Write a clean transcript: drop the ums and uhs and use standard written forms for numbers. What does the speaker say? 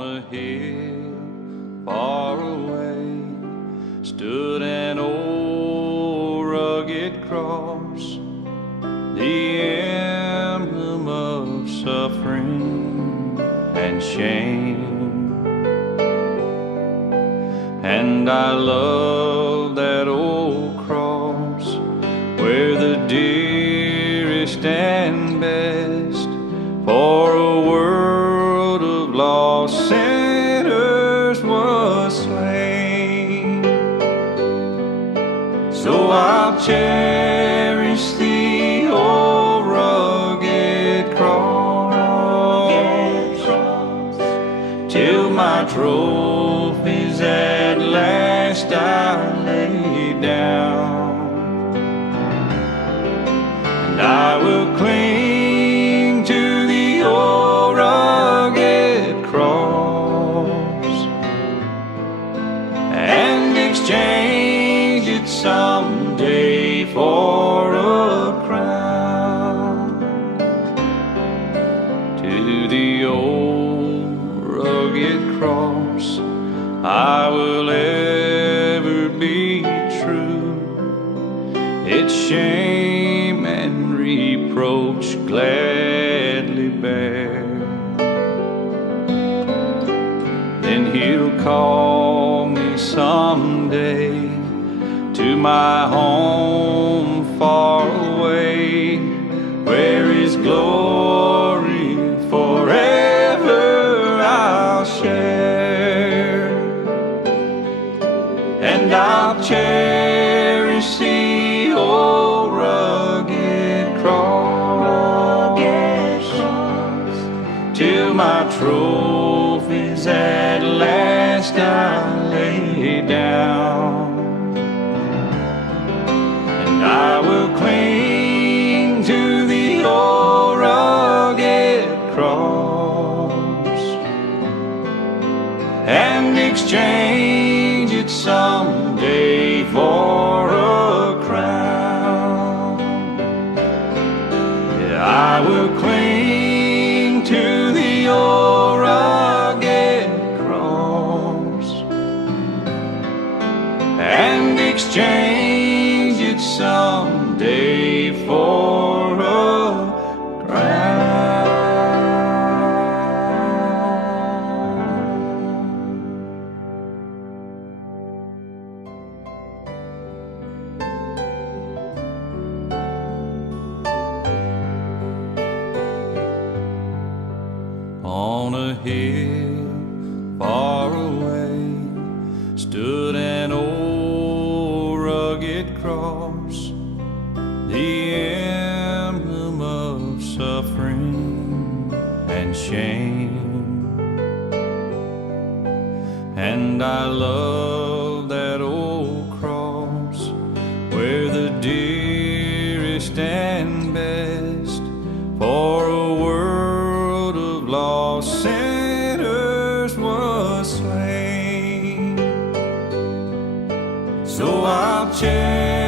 On a hill far away stood an old rugged cross, the emblem of suffering and shame. And I love that old cross where the dearest and best for a world of lost sinners was slain. So I'll cherish the old rugged cross till my trophies at last I lay down, and I will cling to the old rugged cross and exchange it someday for a crown. To the old rugged cross I will ever be true, its shame and reproach gladly bear. Then he'll call me someday to my home far away, where his glory forever I'll share. And I'll cherish the old rugged cross till my trophies at last I lay down, and I will cling to the old rugged cross and exchange it someday for a crown. Yeah, I will cling to the old rugged cross and exchange it someday for a crown. On a hill far away stood an old rugged cross, the emblem of suffering and shame. And I love that old cross where the dearest and best for a world of lost sinners was slain. So I'll cherish